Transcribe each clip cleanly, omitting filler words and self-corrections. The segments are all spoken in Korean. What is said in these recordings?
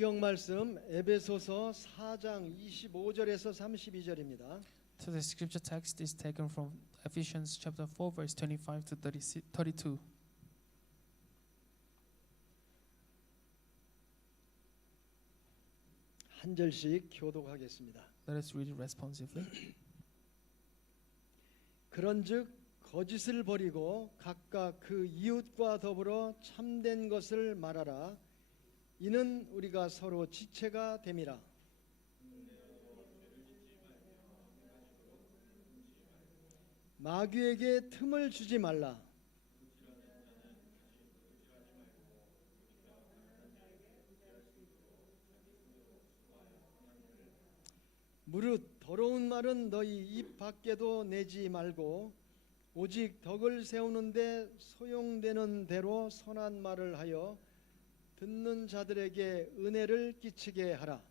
성경 말씀 에베소서 4장 25절에서 32절입니다. So the scripture text is taken from Ephesians chapter 4 verse 25 to 32. 한 절씩 교독하겠습니다. Let us read it responsively. 그런즉 거짓을 버리고 각각 그 이웃과 더불어 참된 것을 말하라. 이는 우리가 서로 지체가 됨이라. 마귀에게 틈을 주지 말라. 무릇 더러운 말은 너희 입 밖에도 내지 말고 오직 덕을 세우는데 소용되는 대로 선한 말을 하여 듣는 자들에게 은혜를 끼치게 하라.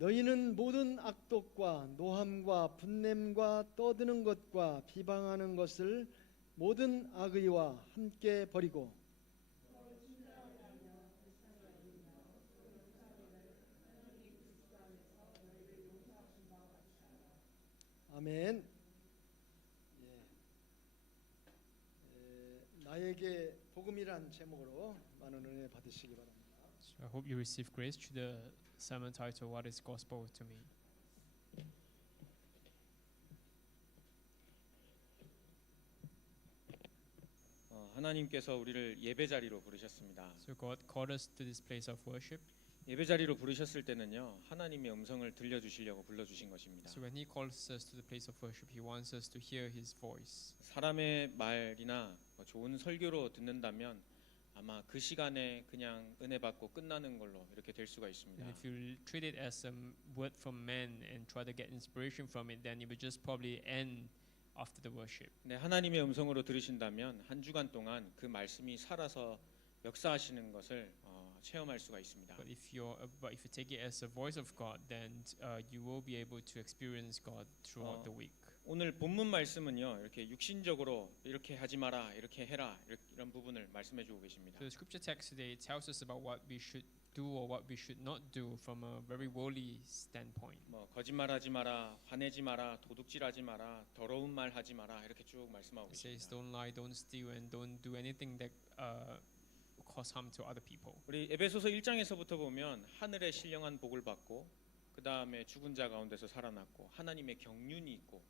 너희는 모든 악독과 노함과 분냄과 떠드는 것과 비방하는 것을 모든 악의와 함께 버리고 아멘. 나에게 복음이란 제목으로 많은 은혜 받으시기 바랍니다. So I hope you receive grace through the sermon title, What is Gospel to Me? 하나님께서 우리를 예배 자리로 부르셨습니다. So God called us to this place of worship. 예배 자리로 부르셨을 때는요, 하나님의 음성을 들려주시려고 불러주신 것입니다. So when He calls us to the place of worship, He wants us to hear His voice. 사람의 말이나 좋은 설교로 듣는다면 아마 그 시간에 그냥 은혜 받고 끝나는 걸로 이렇게 될 수가 있습니다. And if you treat it as a word from man and try to get inspiration from it, then it will just probably end after the worship. 네, 하나님의 음성으로 들으신다면 한 주간 동안 그 말씀이 살아서 역사하시는 것을 체험할 수가 있습니다. But if you take it as a voice of God, then you will be able to experience God throughout the week. 오늘 본문 말씀은요, 이렇게 육신적으로 이렇게 하지 마라, 이렇게 해라 이런 부분을 말씀해주고 계십니다. So the scripture text today tells us about what we should do or what we should not do from a very worldly standpoint. 거짓말하지 마라, 화내지 마라, 도둑질하지 마라, 더러운 말 하지 마라 이렇게 쭉 말씀하고 It says, 계십니다. don't lie, don't steal, and don't do anything that cause harm to other people. 우리 에베소서 1장에서부터 보면 하늘의 신령한 복을 받고 그 다음에 죽은 자 가운데서 살아났고 하나님의 경륜이 있고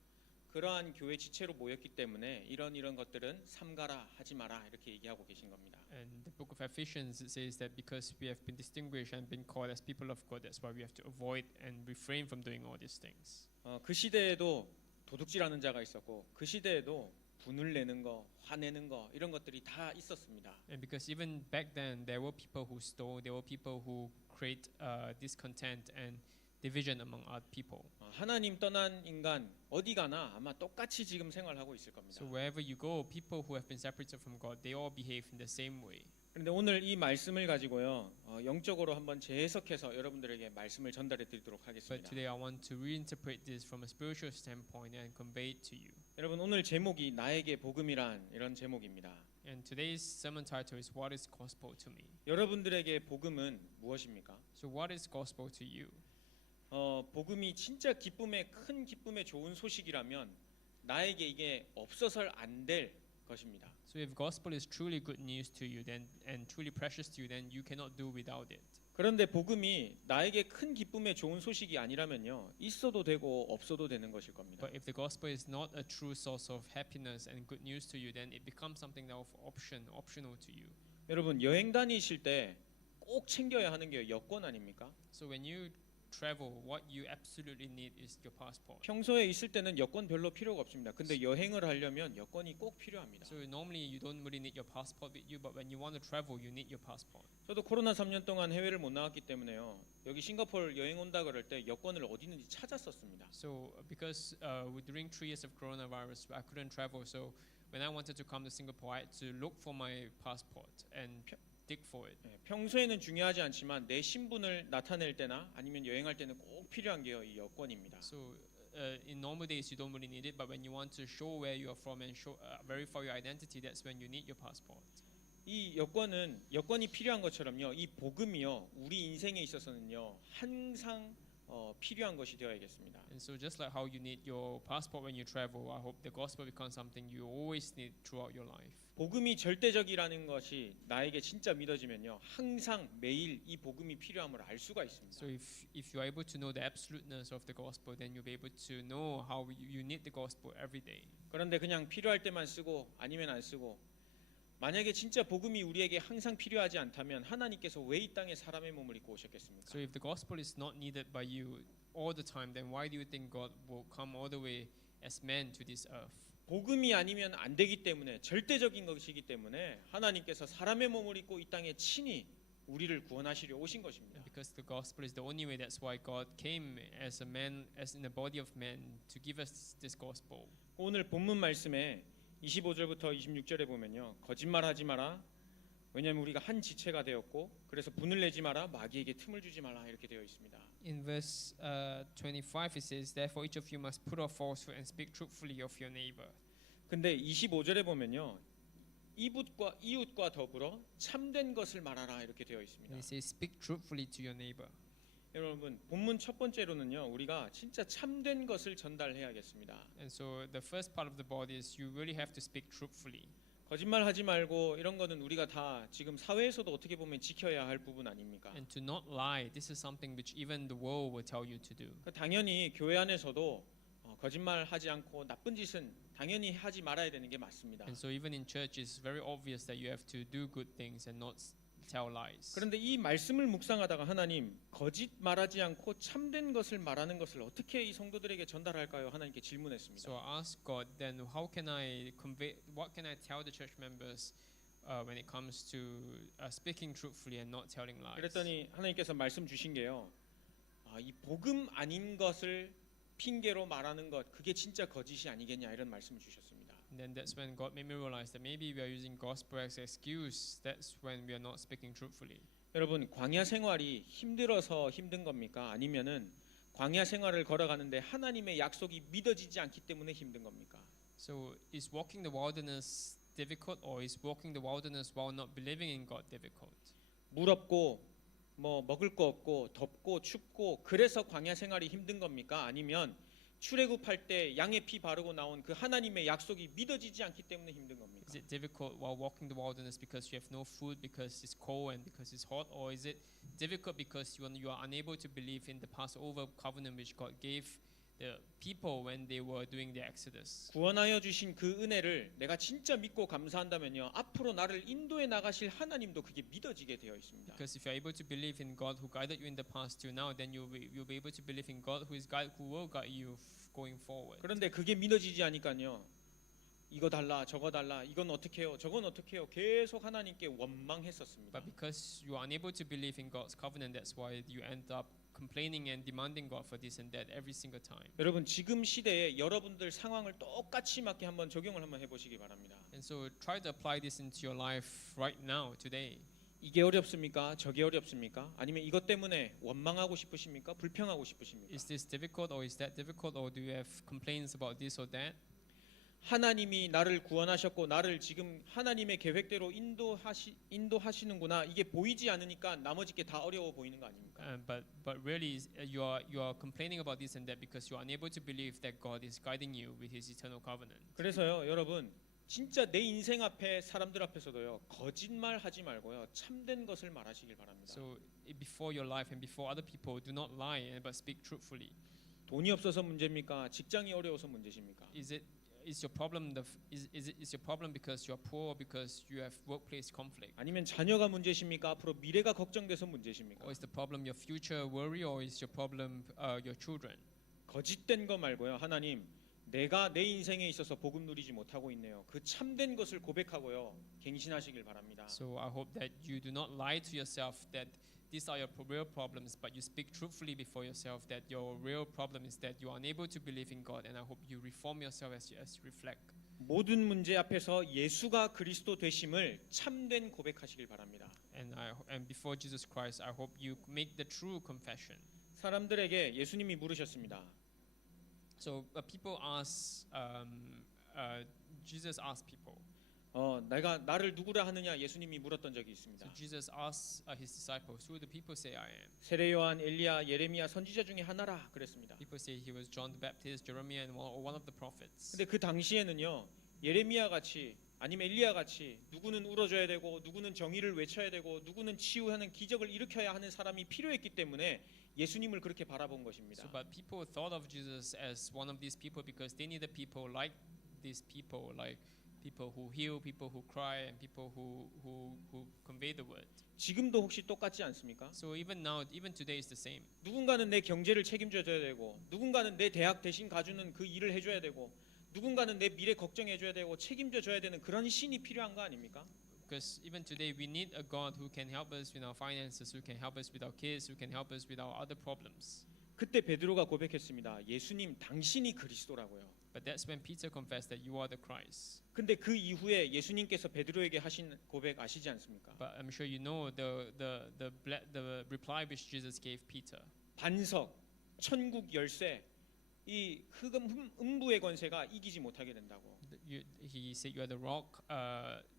그러한 교회 지체로 모였기 때문에 이런 것들은 삼가라 하지 마라 이렇게 얘기하고 계신 겁니다. And the book of Ephesians it says that because we have been distinguished and been called as people of God, that's why we have to avoid and refrain from doing all these things. 그 시대에도 도둑질하는 자가 있었고 그 시대에도 분을 내는 거, 화내는 거 이런 것들이 다 있었습니다. And because even back then there were people who stole, there were people who create discontent and division among other people. 하나님 떠난 인간 어디 가나 아마 똑같이 지금 생활하고 있을 겁니다. So wherever you go, people who have been separated from God, they all behave in the same way. 그런데 오늘 이 말씀을 가지고요 영적으로 한번 재해석해서 여러분들에게 말씀을 전달해 드리도록 But 하겠습니다. today I want to reinterpret this from a spiritual standpoint and convey it to you. 여러분 오늘 제목이 나에게 복음이란 이런 제목입니다. And today's sermon title is What is Gospel to Me? 여러분들에게 복음은 무엇입니까? So what is Gospel to you? 복음이 진짜 기쁨의 큰 기쁨의 좋은 소식이라면 나에게 이게 없어서는 안 될 것입니다. So if gospel is truly good news to you then and truly precious to you, then you cannot do without it. 그런데 복음이 나에게 큰 기쁨의 좋은 소식이 아니라면요 있어도 되고 없어도 되는 것일 겁니다. But if the gospel is not a true source of happiness and good news to you, then it becomes something of optional to you. 여러분 여행 다니실 때 꼭 챙겨야 하는 게 여권 아닙니까? So when you travel, what you absolutely need is your passport. 평소에 있을 때는 여권 별로 필요가 없습니다. 근데 여행을 하려면 여권이 꼭 필요합니다. So normally you don't really need your passport with you, but when you want to travel, you need your passport. 저도 코로나 3년 동안 해외를 못 나갔기 때문에요. 여기 싱가포르 여행 온다 그럴 때 여권을 어디 있는지 찾았었습니다. So because during 3 years of coronavirus, I couldn't travel. So when I wanted to come to Singapore, I had to look for my passport and dig for it. 평소에는 중요하지 않지만 내 신분을 나타낼 때나 아니면 여행할 때는 꼭 필요한 게요 이 여권입니다. So in normal days you don't really need it, but when you want to show where you are from and verify your identity, that's when you need your passport. 이 여권이 필요한 것처럼요. 이 복음이요. 우리 인생에 있어서는요. 항상 필요한 것이 되어야겠습니다. And so just like how you need your passport when you travel, I hope the gospel becomes something you always need throughout your life. 복음이 절대적이라는 것이 나에게 진짜 믿어지면요. 항상 매일 이 복음이 필요함을 알 수가 있습니다. So if you're able to know the absoluteness of the gospel, then you'll be able to know how you need the gospel every day. 그런데 그냥 필요할 때만 쓰고 아니면 안 쓰고 만약에 진짜 복음이 우리에게 항상 필요하지 않다면 하나님께서 왜 이 땅에 사람의 몸을 입고 오셨겠습니까? So if the gospel is not needed by you all the time, then why do you think God will come all the way as man to this earth? 복음이 아니면 안 되기 때문에 절대적인 것이기 때문에 하나님께서 사람의 몸을 입고 이 땅에 친히 우리를 구원하시려 오신 것입니다. Because the gospel is the only way. That's why God came as a man, as in the body of man, to give us this gospel. 오늘 본문 말씀에 25절부터 26절에 보면요. 거짓말하지 마라. 왜냐하면 우리가 한 지체가 되었고 그래서 분을 내지 마라. 마귀에게 틈을 주지 마라. 이렇게 되어 있습니다. In verse 25 it says, "Therefore each of you must put off falsehood and speak truthfully of your neighbor." 근데 25절에 보면요. 이웃과 더불어 참된 것을 말하라. 이렇게 되어 있습니다. And it says, "Speak truthfully to your neighbor." 여러분 본문 첫 번째로는요. 우리가 진짜 참된 것을 전달해야겠습니다. And so the first part of the body is you really have to speak truthfully. 거짓말하지 말고 이런 거는 우리가 다 지금 사회에서도 어떻게 보면 지켜야 할 부분 아닙니까? And to not lie, this is something which even the world will tell you to do. 당연히 교회 안에서도 거짓말하지 않고 나쁜 짓은 당연히 하지 말아야 되는 게 맞습니다. And so even in church it's very obvious that you have to do good things and not tell lies. 그런데 이 말씀을 묵상하다가 하나님 거짓 말하지 않고 참된 것을 말하는 것을 어떻게 이 성도들에게 전달할까요? 하나님께 질문했습니다. So I asked God, then how can I convey? What can I tell the church members when it comes to speaking truthfully and not telling lies? 그랬더니 하나님께서 말씀 주신 게요. 이 복음 아닌 것을 핑계로 말하는 것 그게 진짜 거짓이 아니겠냐 이런 말씀을 주셨습니다. And then that's when God made me realize that maybe we are using gospel as excuse. That's when we are not speaking truthfully. 여러분 광야 생활이 힘들어서 힘든 겁니까? 아니면은 광야 생활을 걸어가는데 하나님의 약속이 믿어지지 않기 때문에 힘든 겁니까? So is walking the wilderness difficult, or is walking the wilderness while not believing in God difficult? 물 없고 뭐 먹을 거 없고 덥고 춥고 그래서 광야 생활이 힘든 겁니까? 아니면 출애굽할 때 양의 피 바르고 나온 그 하나님의 약속이 믿어지지 않기 때문에 힘든 겁니까? Is it difficult while walking the wilderness because you have no food, because it's cold and because it's hot, or is it difficult because you are unable to believe in the Passover covenant which God gave the people when they were doing the Exodus? 구원하여 주신 그 은혜를 내가 진짜 믿고 감사한다면요. 앞으로 나를 인도해 나가실 하나님도 그게 믿어지게 되어 있습니다. Because if you're able to believe in God who guided you in the past till now, then you'll be able to believe in God who will guide you going forward. 그런데 그게 믿어지지 않으니까요. 이거 달라 저거 달라 이건 어떻게 해요 저건 어떻게 해요 계속 하나님께 원망했었습니다. But because you are unable to believe in God's covenant, that's why you end up complaining and demanding God for this and that every single time. 여러분 지금 시대에 여러분들 상황을 똑같이 맞게 한번 적용을 한번 해보시기 바랍니다. And so try to apply this into your life right now, today. 이게 어렵습니까? 저게 어렵습니까? 아니면 이것 때문에 원망하고 싶으십니까? 불평하고 싶으십니까? Is this difficult or is that difficult, or do you have complaints about this or that? 하나님이 나를 구원하셨고 나를 지금 하나님의 계획대로 인도하시는구나 이게 보이지 않으니까 나머지 게 다 어려워 보이는 거 아닙니까? But really, you are complaining about this and that because you are unable to believe that God is guiding you with His eternal covenant. 그래서요, 여러분 진짜 내 인생 앞에 사람들 앞에서도요 거짓말 하지 말고요 참된 것을 말하시길 바랍니다. So before your life and before other people, do not lie but speak truthfully. 돈이 없어서 문제입니까? 직장이 어려워서 문제십니까? Is your problem your problem because you are poor or because you have workplace conflict? 아니면 자녀가 문제십니까? 앞으로 미래가 걱정돼서 문제십니까? Or is the problem your future worry, or is your problem your children? 거짓된 거 말고요. 하나님, 내가 내 인생에 있어서 복음 누리지 못하고 있네요. 그 참된 것을 고백하고요. 갱신하시길 바랍니다. So I hope that you do not lie to yourself that these are your real problems, but you speak truthfully before yourself that your real problem is that you are unable to believe in God, and I hope you reform yourself as you reflect. 모든 문제 앞에서 예수가 그리스도 되심을 참된 고백하시길 바랍니다. And before Jesus Christ, I hope you make the true confession. 사람들에게 예수님이 물으셨습니다. So people ask, Jesus asked people. 내가 나를 누구라 하느냐 예수님이 물었던 적이 있습니다. So Jesus asked his disciples, "Who do people say I am?" 세례 요한, 엘리야, 예레미야 선지자 중에 하나라 그랬습니다. People say he was John the Baptist, Jeremiah, and one of the prophets. 근데 그 당시에는요 예레미야 같이 아니면 엘리야 같이 누구는 울어줘야 되고 누구는 정의를 외쳐야 되고 누구는 치유하는 기적을 일으켜야 하는 사람이 필요했기 때문에 예수님을 그렇게 바라본 것입니다. So, but people thought of Jesus as one of these people because they needed people like these people, like people who heal, people who cry, and people who convey the word. 지금도 혹시 똑같지 않습니까? So even now, even today, is the same. 누군가는 내 경제를 책임져줘야 되고 누군가는 내 대학 대신 가주는 그 일을 해줘야 되고 누군가는 내 미래 걱정해줘야 되고 책임져줘야 되는 그런 신이 필요한 거 아닙니까? Because even today, we need a God who can help us with our finances, who can help us with our kids, who can help us with our other problems. 그때 베드로가 고백했습니다. 예수님 당신이 그리스도라고요. But that's when Peter confessed that you are the Christ. 근데 그 이후에 예수님께서 베드로에게 하신 고백 아시지 않습니까? But I'm sure you know the reply which Jesus gave Peter. 반석, 천국 열쇠, 이 흑암 음부의 권세가 이기지 못하게 된다고. He said you are the rock,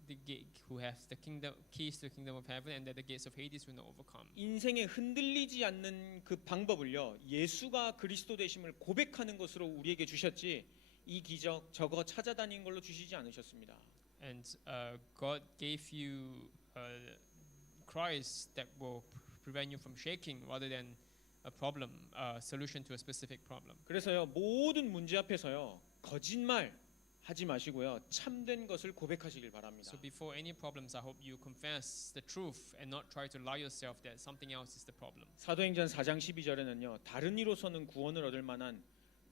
the gate who has the kingdom keys to the kingdom of heaven, and that the gates of Hades will not overcome. 인생에 흔들리지 않는 그 방법을요. 예수가 그리스도 되심을 고백하는 것으로 우리에게 주셨지. 이 기적 저거 찾아다닌 걸로 주시지 않으셨습니다. And God gave you Christ that will prevent you from shaking, rather than a problem, solution to a specific problem. 그래서요 모든 문제 앞에서요 거짓말 하지 마시고요 참된 것을 고백하시길 바랍니다. So before any problems, I hope you confess the truth and not try to lie yourself that something else is the problem. 사도행전 4장 12절에는요 다른 이로서는 구원을 얻을 만한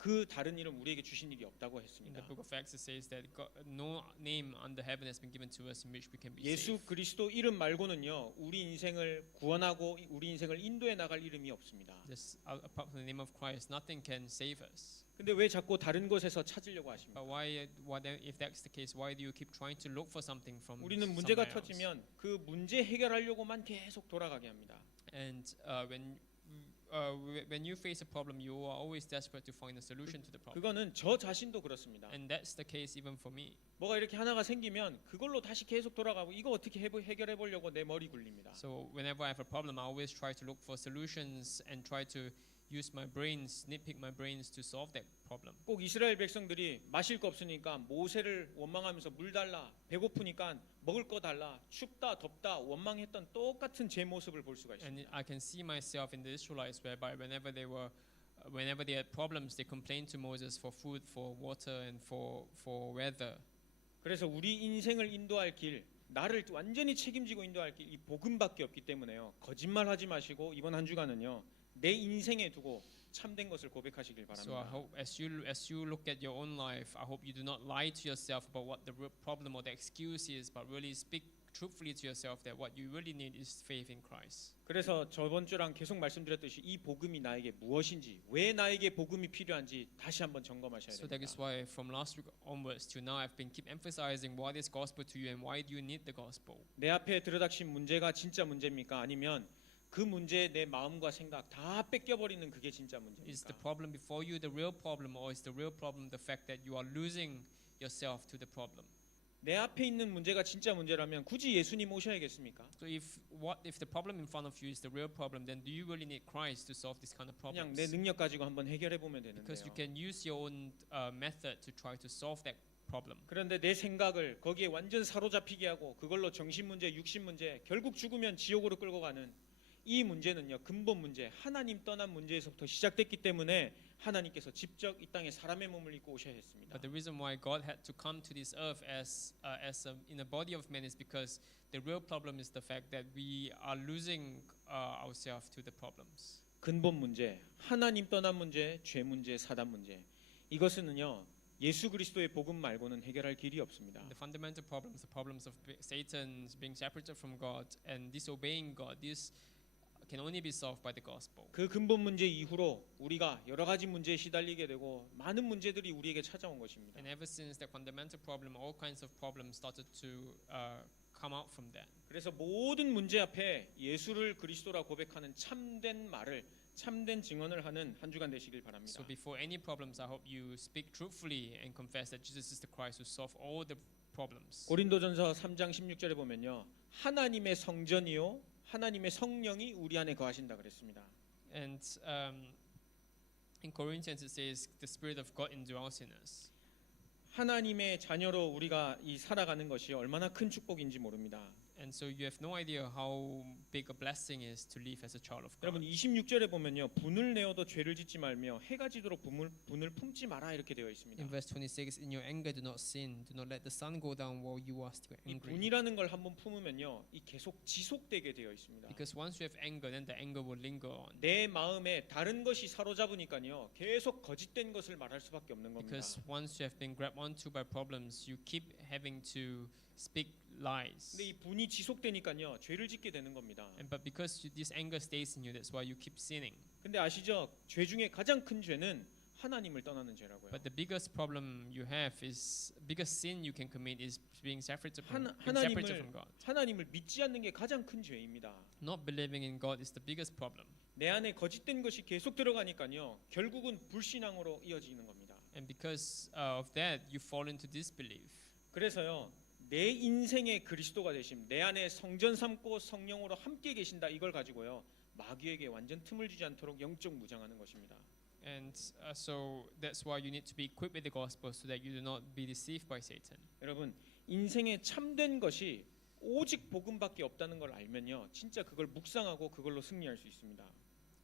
그 다른 이름 우리에게 주신 일이 없다고 In 했습니다. the book of Acts, it says that God, no name under heaven has been given to us in which we can be 예수 saved. 그리스도 이름 말고는요 우리 인생을 구원하고 우리 인생을 인도해 나갈 이름이 없습니다. Just apart from the name of Christ, nothing can save us. 근데 왜 자꾸 다른 곳에서 찾으려고 하십니까? But why then, if that's the case, why do you keep trying to look for something from 우리는 문제가 somewhere else? 터지면 그 문제 해결하려고만 계속 돌아가게 합니다. And when you face a problem, you are always desperate to find a solution to the problem. 그거는 저 자신도 그렇습니다. And that's the case even for me. 뭐가 이렇게 하나가 생기면 그걸로 다시 계속 돌아가고 이거 어떻게 해결해 보려고 내 머리 굴립니다. So whenever I have a problem, I always try to look for solutions and try to use my brains, nitpick my brains to solve that problem. 꼭 이스라엘 백성들이 마실 거 없으니까 모세를 원망하면서 물 달라, 배고프니까 먹을 거 달라, 춥다 덥다 원망했던 똑같은 제 모습을 볼 수가 And 있습니다. I can see myself in the Israelites, whereby whenever they had problems, they complained to Moses for food, for water, and for weather. 그래서 우리 인생을 인도할 길, 나를 완전히 책임지고 인도할 길 이 복음밖에 없기 때문에요. 거짓말하지 마시고 이번 한 주간은요 내 인생에 두고 참된 것을 고백하시길 So I 바랍니다. hope as you look at your own life, I hope you do not lie to yourself about what the real problem or the excuse is, but really speak truthfully to yourself that what you really need is faith in Christ. 그래서 저번 주랑 계속 말씀드렸듯이 이 복음이 나에게 무엇인지, 왜 나에게 복음이 필요한지 다시 한번 점검하셔야 So that is 됩니다. why from last week onwards to now, I've been keep emphasizing what is gospel to you and why do you need the gospel. 내 앞에 들어닥친 문제가 진짜 문제입니까? 아니면 그 문제에 내 마음과 생각 다 뺏겨버리는 그게 진짜 Is the 문제입니까? problem before you the real problem, or is the real problem the fact that you are losing yourself to the problem? 내 앞에 있는 문제가 진짜 문제라면 굳이 예수님 오셔야겠습니까? So if the problem in front of you is the real problem, then do you really need Christ to solve this kind of 그냥 problems? 내 능력 가지고 한번 해결해 보면 Because you 되는데요. can use your own method to try to solve that problem. 그런데 내 생각을 거기에 완전 사로잡히게 하고 그걸로 정신 문제, 육신 문제, 결국 죽으면 지옥으로 끌고 가는 이 문제는요 근본 문제, 하나님 떠난 문제에서부터 시작됐기 때문에 하나님께서 직접 이 땅에 사람의 몸을 입고 오셔야 했습니다. But the reason why God had to come to this earth in a body of man is because the real problem is the fact that we are losing ourselves to the problems. 근본 문제, 하나님 떠난 문제, 죄 문제, 사단 문제 이것은요 예수 그리스도의 복음 말고는 해결할 길이 없습니다. The fundamental problems, the problems of Satan being separated from God and disobeying God, this can only be solved by the gospel. 그 근본 문제 이후로 우리가 여러 가지 문제에 시달리게 되고 많은 문제들이 우리에게 찾아온 것입니다. And ever since that fundamental problem, all kinds of problems started to come out from that. 그래서 모든 문제 앞에 예수를 그리스도라 고백하는 참된 말을 참된 증언을 하는 한 주간 되시길 바랍니다. So before any problems, I hope you speak truthfully and confess that Jesus is the Christ who solved all the problems. 고린도전서 3장 16절에 보면요. 하나님의 성전이요 하나님의 성령이 우리 안에 거하신다 그랬습니다. And in Corinthians it says the Spirit of God indwells in us. 하나님의 자녀로 우리가 이 살아가는 것이 얼마나 큰 축복인지 모릅니다. And so you have no idea how big a blessing is to live as a child of God. 여러분 26절에 보면요. 분을 내어도 죄를 짓지 말며 해가 지도록 분을 품지 마라 이렇게 되어 있습니다. In verse 26, in your anger do not sin, do not let the sun go down while you are still 이 angry. 분이라는 걸 한번 품으면요. 이 계속 지속되게 되어 있습니다. Because once you have anger, then the anger will linger on. 내 마음에 다른 것이 사로잡으니까요. 계속 거짓된 것을 말할 수밖에 없는 겁니다. Because once you have been grabbed onto by problems, you keep having to speak lies. 근데 이 분이 지속되니까요. 죄를 짓게 되는 겁니다. But because this anger stays in you, that's why you keep sinning. 근데 아시죠? 죄 중에 가장 큰 죄는 하나님을 떠나는 죄라고요. But the biggest problem you have is biggest sin you can commit is being separated 하나님을 from God. 하나님을 믿지 않는 게 가장 큰 죄입니다. Not believing in God is the biggest problem. 내 안에 거짓된 것이 계속 들어가니까요. 결국은 불신앙으로 이어지는 겁니다. And because of that, you fall into disbelief. 그래서요. 내 인생의 그리스도가 되심, 내 안에 성전 삼고 성령으로 함께 계신다 이걸 가지고요. 마귀에게 완전 틈을 주지 않도록 영적 무장하는 것입니다. And so that's why you need to be equipped with the gospel so that you do not be deceived by Satan. 여러분, 인생에 참된 것이 오직 복음밖에 없다는 걸 알면요. 진짜 그걸 묵상하고 그걸로 승리할 수 있습니다.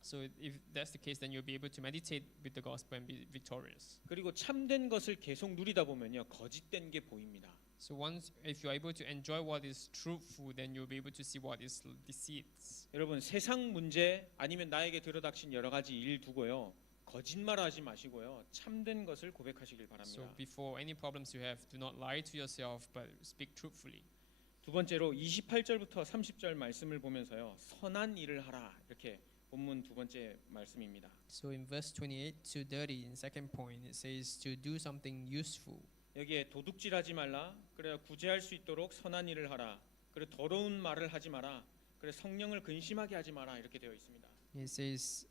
So if that's the case, then you'll be able to meditate with the gospel and be victorious. 그리고 참된 것을 계속 누리다 보면요. 거짓된 게 보입니다. So once, if you're able to enjoy what is truthful, then you'll be able to see what is deceits. 여러분, 세상 문제 아니면 나에게 들어닥친 여러 가지 일 두고요. 거짓말하지 마시고요. 참된 것을 고백하시길 So 바랍니다. before any problems you have, do not lie to yourself, but speak truthfully. 두 번째로 28절부터 30절 말씀을 보면서요. 선한 일을 하라. 이렇게 본문 두 번째 말씀입니다. So in verse 28 to 30, in second point, it says to do something useful. 여기에 도둑질하지 말라. 그래 구제할 수 있도록 선한 일을 하라. 그래 더러운 말을 하지 마라. 그래 성령을 근심하게 하지 마라. 이렇게 되어 있습니다. It says,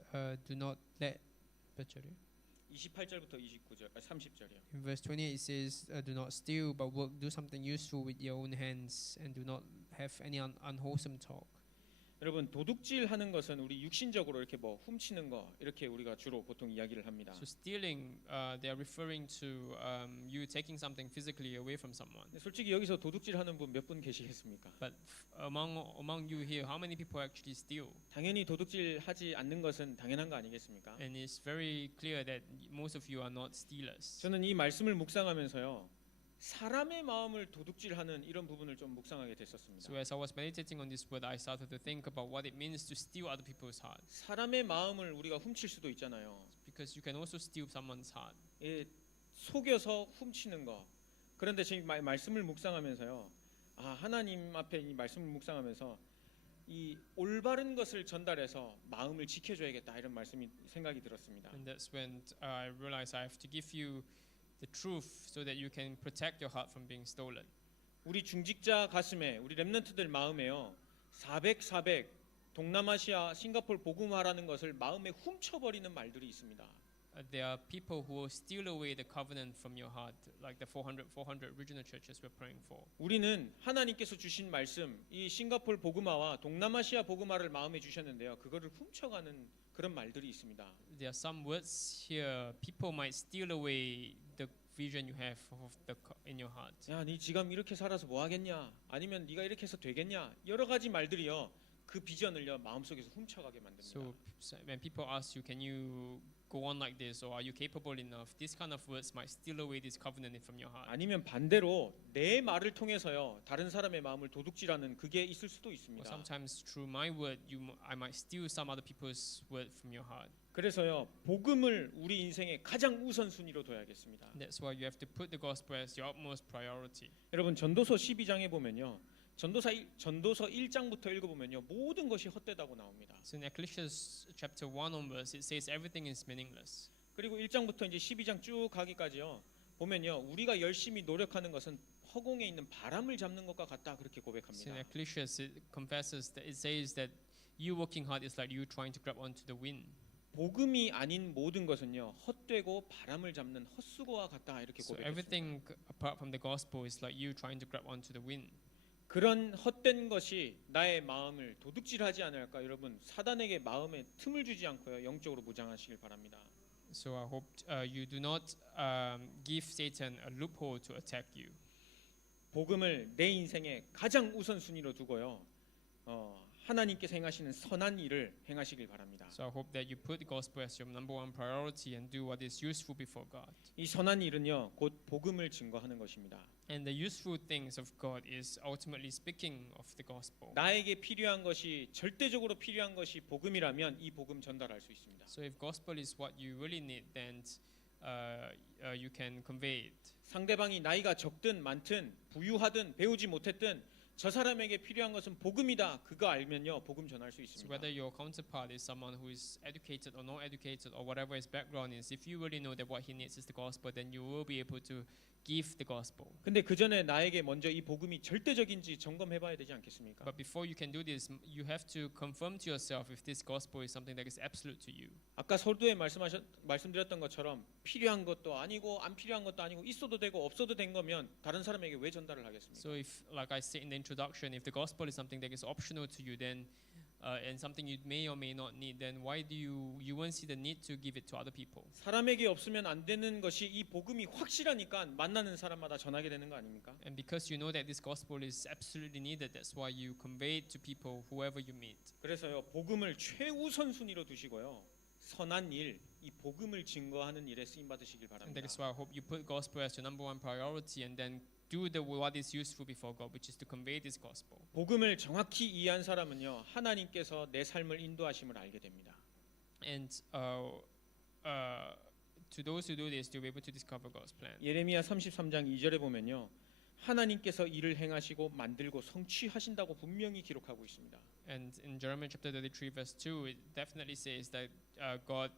do not let. 28절부터 29절, 30절이요. In verse 28, it says, do not steal, but do something useful with your own hands, and do not have any unwholesome talk. 여러분 도둑질하는 것은 우리 육신적으로 이렇게 뭐 훔치는 거 이렇게 우리가 주로 보통 이야기를 합니다. So stealing, they are referring to you taking something physically away from someone. 근데 솔직히 여기서 도둑질하는 분 몇 분 계시겠습니까? But among you here, how many people actually steal? 당연히 도둑질하지 않는 것은 당연한 거 아니겠습니까? And it's very clear that most of you are not stealers. 저는 이 말씀을 묵상하면서요. 사람의 마음을 도둑질하는 이런 부분을 좀 묵상하게 됐었습니다. So as I was meditating on this word, I started to think about what it means to steal other people's heart. 사람의 마음을 우리가 훔칠 수도 있잖아요. Because you can also steal someone's heart. 예, 속여서 훔치는 거. 그런데 지금 말씀을 묵상하면서요. 하나님 앞에 이 말씀을 묵상하면서 이 올바른 것을 전달해서 마음을 지켜줘야겠다 이런 말씀이 생각이 들었습니다. And that's when I realized I have to give you the truth so that you can protect your heart from being stolen. 우리 중직자 가슴에 우리 렘넌트들 마음에요. 400 동남아시아 싱가포르 복음화라는 것을 마음에 훔쳐버리는 말들이 있습니다. There are people who will steal away the covenant from your heart, like the 400 regional churches we're praying for. 우리는 하나님께서 주신 말씀, 이 싱가포르 복음화와 동남아시아 복음화를 마음에 주셨는데요. 그거를 훔쳐가는 그런 말들이 있습니다. There are some words here. People might steal away the vision you have in your heart. 야, 네 지금 이렇게 살아서 뭐 하겠냐? 아니면 네가 이렇게 해서 되겠냐? 여러 가지 말들이요. 그 비전을요 마음속에서 훔쳐가게 만듭니다. So when people ask you, can you go on like this, or are you capable enough? This kind of words might steal away this covenant from your heart. 아니면 반대로 내 말을 통해서요 다른 사람의 마음을 도둑질하는 그게 있을 수도 Or 있습니다. sometimes through my word, I might steal some other people's word from your heart. 그래서요 복음을 우리 인생의 가장 우선순위로 둬야겠습니다. That's why you have to put the gospel as your utmost priority. 여러분 전도서 12장에 보면요. 전도서 1장부터 읽어보면요 모든 것이 헛되다고 나옵니다. So in Ecclesiastes chapter 1 onwards, it says everything is meaningless. 그리고 1장부터 이제 12장 쭉 가기까지요 보면요 우리가 열심히 노력하는 것은 허공에 있는 바람을 잡는 것과 같다 그렇게 So in 고백합니다. Ecclesiastes, it confesses that it says that you working hard is like you trying to grab onto the wind. 복음이 아닌 모든 것은요 헛되고 바람을 잡는 헛수고와 같다 이렇게 So 고백했습니다. everything apart from the gospel is like you trying to grab onto the wind. 그런 헛된 것이 나의 마음을 도둑질하지 않을까 여러분 사단에게 마음에 틈을 주지 않고요 영적으로 무장하시길 바랍니다. So I hope you do not give Satan a loophole to attack you. 복음을 내 인생의 가장 우선순위로 두고요 하나님께서 행하시는 선한 일을 행하시길 바랍니다. So I hope that you put the gospel as your number one priority and do what is useful before God. 이 선한 일은요 곧 복음을 증거하는 것입니다. And the useful things of God is ultimately speaking of the gospel. 나에게 필요한 것이 절대적으로 필요한 것이 복음이라면 이 복음 전달할 수 있습니다. So if gospel is what you really need, then you can convey it. 상대방이 나이가 적든 많든 부유하든 배우지 못했든 저 사람에게 필요한 것은 복음이다. 그거 알면요 복음 전할 수 So 있습니다. whether your counterpart is someone who is educated or not educated or whatever his background is, if you really know that what he needs is the gospel, then you will be able to give the gospel. 근데 그 전에 나에게 먼저 이 복음이 절대적인지 점검해봐야 되지 않겠습니까? But before you can do this, you have to confirm to yourself if this gospel is something that is absolute to you. 아까 설도에 말씀드렸던 것처럼 필요한 것도 아니고 안 필요한 것도 아니고 있어도 되고 없어도 된 거면 다른 사람에게 왜 전달을 하겠습니까? So if, like I said in the introduction, if the gospel is something that is optional to you, then and something you may or may not need, then why do you won't see the need to give it to other people? 사람에게 없으면 안 되는 것이 이 복음이 확실하니까 만나는 사람마다 전하게 되는 거 아닙니까? And because you know that this gospel is absolutely needed, that's why you convey it to people, whoever you meet. 그래서요 복음을 최우선 순위로 두시고요 선한 일, 이 복음을 증거하는 일에 쓰임 받으시길 And 바랍니다. that is why I hope you put gospel as your number one priority, and then do what is useful before God, which is to convey this gospel. 복음을 정확히 이해한 사람은요 하나님께서 내 삶을 인도하심을 알게 됩니다. And to those who do this, they'll be able to discover God's plan. 예레미야 33장 2절에 보면요 하나님께서 일을 행하시고 만들고 성취하신다고 분명히 기록하고 있습니다. And in Jeremiah chapter 33 verse 2, it definitely says that God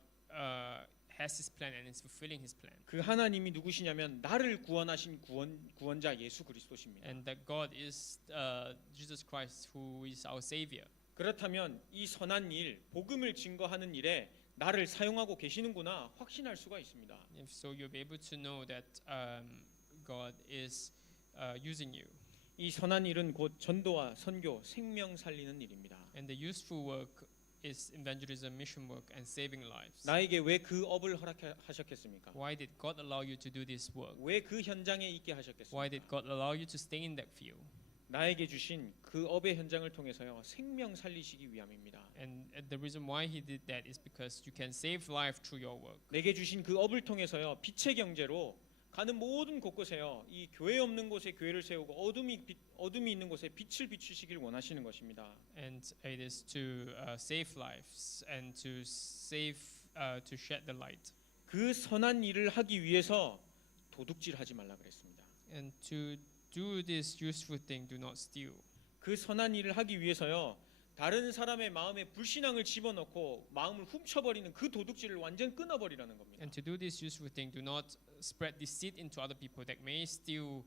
has His plan and is fulfilling His plan. 그 하나님이 누구시냐면 나를 구원하신 구원자 예수 그리스도십니다. And that God is Jesus Christ, who is our Savior. 그렇다면 이 선한 일, 복음을 증거하는 일에 나를 사용하고 계시는구나 확신할 수가 있습니다. If so, you'll be able to know that God is using you. 이 선한 일은 곧 전도와 선교, 생명 살리는 일입니다. And the useful work is evangelism, mission work, and saving lives. 나에게 왜 그 업을 허락하셨겠습니까? Why did God allow you to do this work? 왜 그 현장에 있게 Why 하셨겠습니까? did God allow you to stay in that field? 나에게 주신 그 업의 현장을 통해서요 생명 살리시기 위함입니다. And the reason why He did that is because you can save life through your work. 내게 주신 그 업을 통해서요 빛의 경제로 가는 모든 곳곳에요 이 교회 없는 곳에 교회를 세우고 어둠이 있는 곳에 빛을 비추시길 원하시는 것입니다. And it is to save lives and to to shed the light. 그 선한 일을 하기 위해서 도둑질하지 말라 그랬습니다. And to do this useful thing, do not steal. 그 선한 일을 하기 위해서요 다른 사람의 마음에 불신앙을 집어넣고 마음을 훔쳐버리는 그 도둑질을 완전 끊어버리라는 겁니다. And to do this useful thing, do not spread deceit into other people that may steal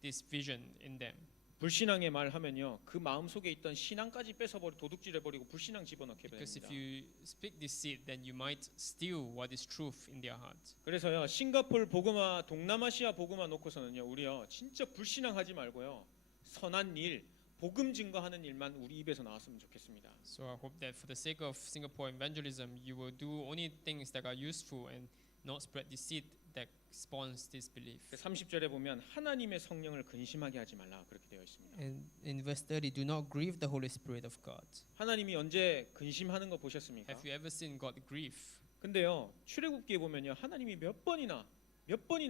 this vision in them. 불신앙의 말 하면요 그 마음 속에 있던 신앙까지 뺏어버리 도둑질해버리고 불신앙 집어넣게 Because if 됩니다. you speak deceit, then you might steal what is truth in their heart. 그래서요 싱가포르 복음화 동남아시아 복음화 놓고서는요 우리요 진짜 불신앙하지 말고요 선한 일 복음 증거하는 일만 우리 입에서 나왔으면 좋겠습니다. So I hope that for the sake of Singapore evangelism, you will do only things that are useful and not spread deceit that spawns disbelief. 30절에 보면 하나님의 성령을 근심하게 하지 말라 그렇게 되어 있습니다. And in verse 30, do not grieve the Holy Spirit of God. 하나님이 언제 근심하는 거 보셨습니까? Have you ever seen God grieve? 근데요 출애굽기에 보면요 하나님이 몇 번이나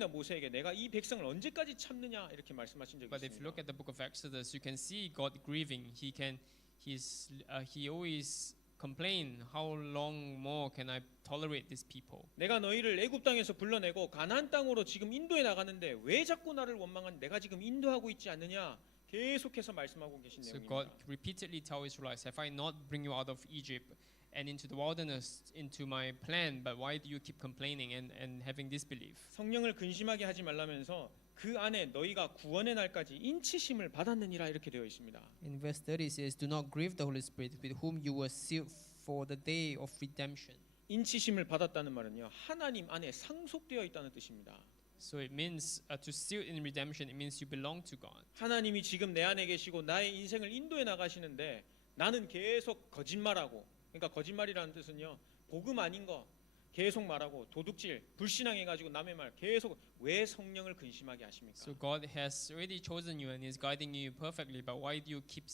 모세에게 내가 이 백성을 언제까지 참느냐 이렇게 말씀하신 적이 But if you look 있습니다. at the book of Exodus, you can see God grieving. He always complain, how long more can I tolerate these people? 내가 너희를 애굽 땅에서 불러내고 가나안 땅으로 지금 인도해 나가는데 왜 자꾸 나를 원망한 내가 지금 인도하고 있지 않느냐 계속해서 말씀하고 계신 So God 내용입니다. repeatedly tells Israelites, have I not bring you out of Egypt and into the wilderness, into my plan, but why do you keep complaining and having disbelief? 성령을 근심하게 하지 말라면서 그 안에 너희가 구원의 날까지 인치심을 받았느니라 이렇게 되어 있습니다. In verse 30 it says, "Do not grieve the Holy Spirit, with whom you were sealed for the day of redemption." 인치심을 받았다는 말은요, 하나님 안에 상속되어 있다는 뜻입니다. So it means to seal in redemption. It means you belong to God. 하나님이 지금 내 안에 계시고 나의 인생을 인도해 나가시는데 나는 계속 거짓말하고, 그러니까 거짓말이라는 뜻은요, 복음 아닌 거 계속 말하고 도둑질, 불신앙해가지고 남의 말 계속, 왜 성령을 근심하게 하십니까? So God has already chosen you and is guiding you perfectly. But why do you keep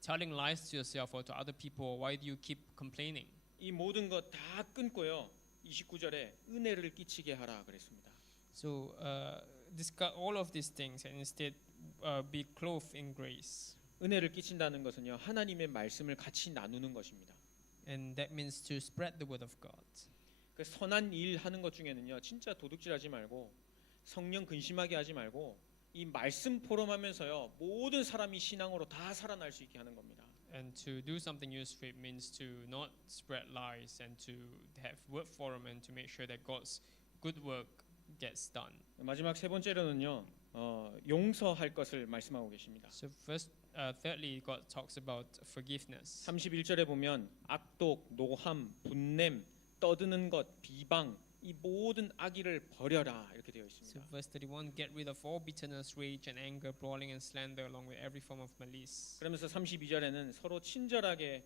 telling lies to yourself or to other people? Or why do you keep complaining? 이 모든 것 다 끊고요, 29절에 은혜를 끼치게 하라 그랬습니다. So discard all of these things and instead be clothed in grace. 은혜를 끼친다는 것은요, 하나님의 말씀을 같이 나누는 것입니다. And that means to spread the word of God. 그 선한 일 하는 것 중에는요, 진짜 도둑질하지 말고 성령 근심하게 하지 말고 이 말씀 포럼하면서요, 모든 사람이 신앙으로 다 살아날 수 있게 하는 겁니다. And to do something useful it means to not spread lies and to have word forum and to make sure that God's good work gets done. 마지막 세 번째로는요, 용서할 것을 말씀하고 계십니다. So thirdly, God talks about forgiveness. 31절에 보면 악독, 노함, 분냄, 떠드는 것, 비방, 이 모든 악의를 버려라 이렇게 되어 So 있습니다. verse 31, get rid of all bitterness, rage and anger, brawling and slander along with every form of malice. 그러면서 32절에는 서로 친절하게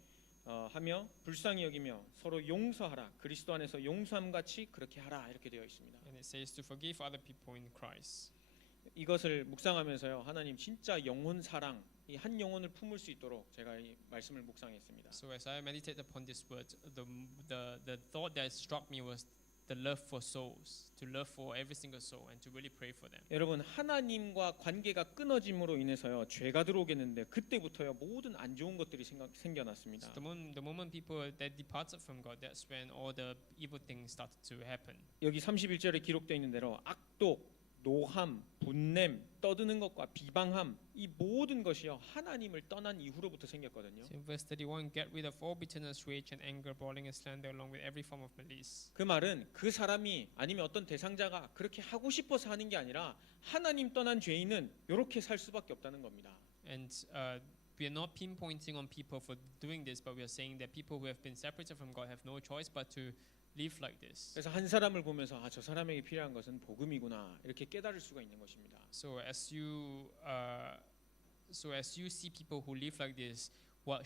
하며 불쌍히 여기며 서로 용서하라. 그리스도 안에서 용서함 같이 그렇게 하라 이렇게 되어 있습니다. And it says to forgive other people in Christ. 이것을 묵상하면서요, 하나님 진짜 영혼 사랑, 이 한 영혼을 품을 수 있도록 제가 이 말씀을 묵상했습니다. So as I meditated upon this word, the thought that struck me was the love for souls, to love for every single soul and to really pray for them. 여러분, 하나님과 관계가 끊어짐으로 인해서요, 죄가 들어오겠는데 그때부터요, 모든 안 좋은 것들이 생겨났습니다. So the moment people that departed from God, that's when all the evil things started to happen. 여기 31절에 기록되어 있는 대로 악독, 노함, 분냄, 떠드는 것과 비방함, 이 모든 것이요, 하나님을 떠난 이후로부터 생겼거든요. So in verse 31, get rid of all bitterness, rage and anger, brawling and slander along with every form of malice. 그 말은 그 사람이 아니면 어떤 대상자가 그렇게 하고 싶어서 하는 게 아니라 하나님 떠난 죄인은 이렇게 살 수밖에 없다는 겁니다. And we are not pinpointing on people for doing this, but we are saying that people who have been separated from God have no choice but to live like this. 그래서 한 사람을 보면서 저 사람에게 필요한 것은 복음이구나 이렇게 깨달을 수가 있는 것입니다. So as you see people who live like this, what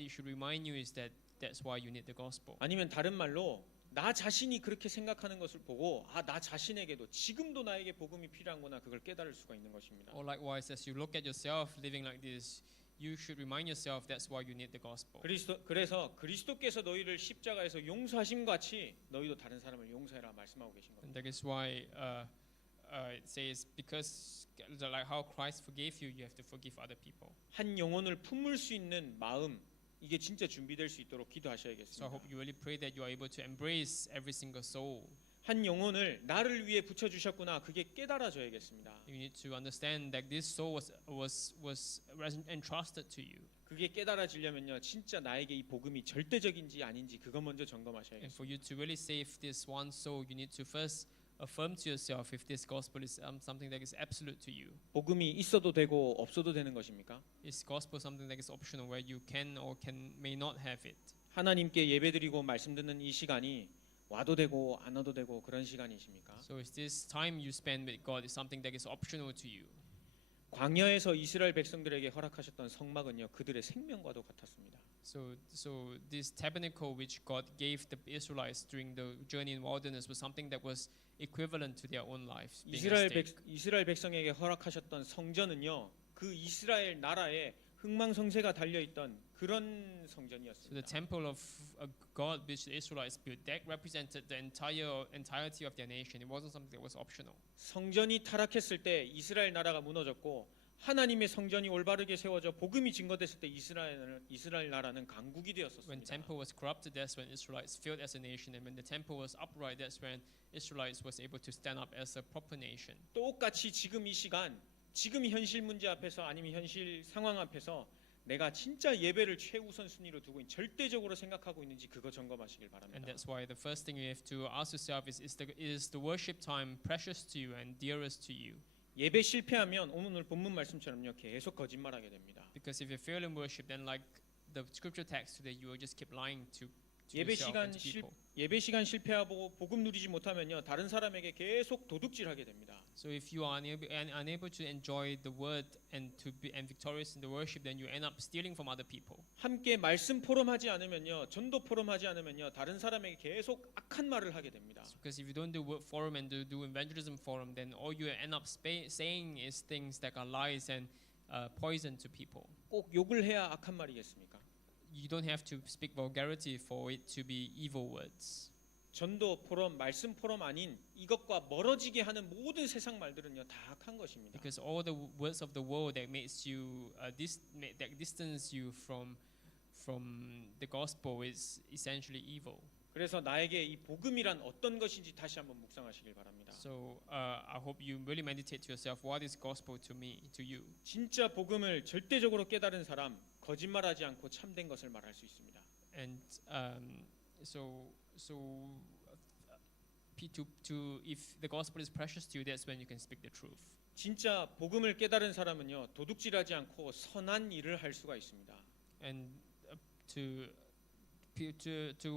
it should remind you is that that's why you need the gospel. 아니면 다른 말로 나 자신이 그렇게 생각하는 것을 보고 나 자신에게도 지금도 나에게 복음이 필요한구나 그걸 깨달을 수가 있는 것입니다. Or likewise, as you look at yourself living like this, you should remind yourself that's why you need the gospel. 그래서 그리스도께서 너희를 십자가에서 용서하신 같이 너희도 다른 사람을 용서해라 말씀하고 계신 겁니다. And that is why it says because like how Christ forgave you, you have to forgive other people. 한 영혼을 품을 수 있는 마음, 이게 진짜 준비될 수 있도록 So I 기도하셔야겠습니다. hope you really pray that you are able to embrace every single soul. 한 영혼을 나를 위해 붙여 주셨구나, 그게 깨달아져야겠습니다. You need to understand that this soul was entrusted to you. 그게 깨달아지려면요, 진짜 나에게 이 복음이 절대적인지 아닌지 그거 먼저 And 점검하셔야겠습니다. for you to really save this one soul, you need to first affirm to yourself if this gospel is something that is absolute to you. 복음이 있어도 되고 없어도 되는 것입니까? Is gospel something that is optional where you can or may not have it? 하나님께 예배드리고 말씀 듣는 이 시간이 와도 되고 안 와도 되고 그런 시간이십니까? So is this time you spend with God is something that is optional to you? 광야에서 이스라엘 백성들에게 허락하셨던 성막은요, 그들의 생명과도 같았습니다. So this tabernacle which God gave the Israelites during the journey in wilderness was something that was equivalent to their own lives. being at stake. 이스라엘 백성에게 허락하셨던 성전은요, 그 이스라엘 나라에 흥망성쇠가 달려 있던 그런 So 성전이었습니다. the temple of God which the Israelites built that represented the entirety of their nation. It wasn't something that was optional. 성전이 타락했을 때 이스라엘 나라가 무너졌고 하나님의 성전이 올바르게 세워져 복음이 증거됐을 때 이스라엘 나라는 강국이 When 되었었습니다. temple was corrupted, that's when Israelites failed as a nation, and when the temple was upright, that's when Israelites was able to stand up as a proper nation. 똑같이 지금 이 시간, 지금 현실 문제 앞에서 아니면 현실 상황 앞에서 내가 진짜 예배를 최우선 순위로 두고 절대적으로 생각하고 있는지 그거 점검하시길 And 바랍니다. that's why the first thing you have to ask yourself is the worship time precious to you and dearest to you? 예배 실패하면 오늘 본문 말씀처럼요 계속 거짓말하게 됩니다. Because if you fail in worship, then like the scripture text today, you will just keep lying to 예배 yourself 시간 and to people. 예배 시간 실패하고 복음 누리지 못하면요 다른 사람에게 계속 도둑질하게 됩니다. So if you are unable to enjoy the word and to be victorious in the worship, then you end up stealing from other people. 함께 말씀 포럼하지 않으면요 전도 포럼하지 않으면요 다른 사람에게 계속 악한 말을 하게 됩니다. Because if you don't do word forum and do evangelism forum, then all you end up saying is things that are lies and poison to people. 꼭 욕을 해야 악한 말이겠습니까? You don't have to speak vulgarity for it to be evil words. 전도 포럼, 말씀 포럼 아닌 이것과 멀어지게 하는 모든 세상 말들은요 다 악한 것입니다. Because all the words of the world that makes you that distance you from the gospel is essentially evil. 그래서 나에게 이 복음이란 어떤 것인지 다시 한번 묵상하시길 바랍니다. So I hope you really meditate to yourself, what is gospel to me, to you? 진짜 복음을 절대적으로 깨달은 사람 거짓말하지 않고 참된 것을 말할 수 있습니다. And if the gospel is precious to you, that's when you can speak the truth. 진짜 복음을 깨달은 사람은요 도둑질하지 않고 선한 일을 할 수가 있습니다. And to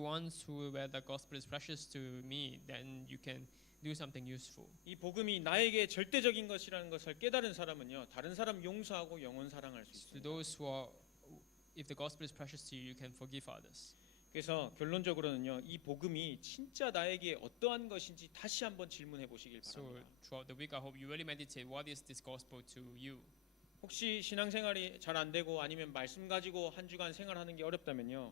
ones who where the gospel is precious to me, then you can do something useful. 이 복음이 나에게 절대적인 것이라는 것을 깨달은 사람은요 다른 사람 용서하고 영혼 사랑할 수 To 있습니다. those who are, if the gospel is precious to you, you can forgive others. 그래서 결론적으로는요 이 복음이 진짜 나에게 어떠한 것인지 다시 한번 질문해 보시길 So 바랍니다. throughout the week, I hope you really meditate. What is this gospel to you? 혹시 신앙생활이 잘 안 되고 아니면 말씀 가지고 한 주간 생활하는 게 어렵다면요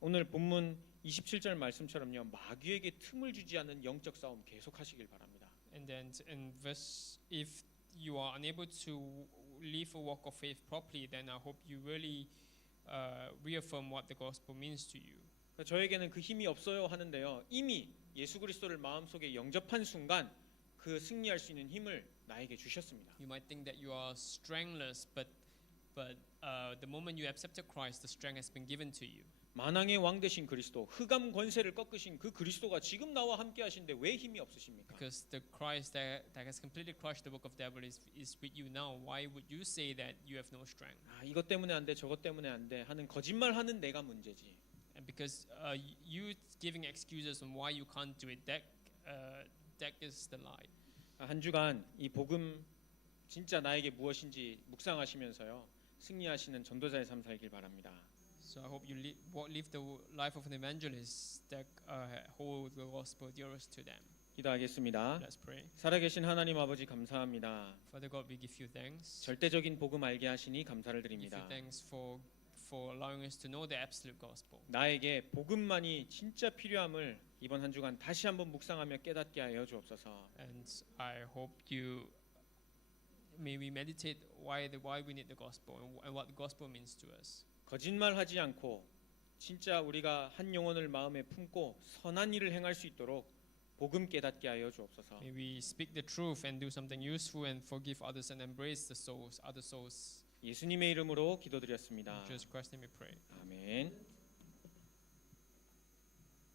오늘 본문 27절 말씀처럼요 마귀에게 틈을 주지 않는 영적 싸움 계속하시길 바랍니다. And then in verse, if you are unable to live a walk of faith properly, then I hope you really reaffirm what the gospel means to you. 저에게는 그 힘이 없어요 하는데요 이미 예수 그리스도를 마음속에 영접한 순간 그 승리할 수 있는 힘을 나에게 주셨습니다. You might think that you are strengthless, but the moment you accepted Christ, the strength has been given to you. 만왕의 왕 되신 그리스도, 흑암 권세를 꺾으신 그 그리스도가 지금 나와 함께 하신데 왜 힘이 없으십니까? Because the Christ that has completely crushed the work of the devil is with you now. Why would you say that you have no strength? 아, 이것 때문에 안 돼, 저것 때문에 안 돼 하는 거짓말하는 내가 문제지. And because you giving excuses on why you can't do it, that is the lie. 한 주간 이 복음 진짜 나에게 무엇인지 묵상하시면서요 승리하시는 전도자의 삶 살길 바랍니다. So I hope you live the life of an evangelist that hold the gospel dearest to them. 기도하겠습니다. Let's pray. 살아계신 하나님 아버지 감사합니다. Father God, we give you thanks. 절대적인 복음 알게 하시니 감사를 We give 드립니다. you thanks for allowing us to know the absolute gospel. 나에게 복음만이 진짜 필요함을 이번 한 주간 다시 한번 묵상하며 깨닫게 하여 주옵소서. And I hope you may we meditate why we need the gospel and what the gospel means to us. 거짓말하지 않고 진짜 우리가 한 영혼을 마음에 품고 선한 일을 행할 수 있도록 복음 깨닫게 하여 주옵소서. May we speak the truth and do something useful and forgive others and embrace the souls, other souls. 예수님의 이름으로 기도드렸습니다. In Jesus Christ's name we pray. 아멘.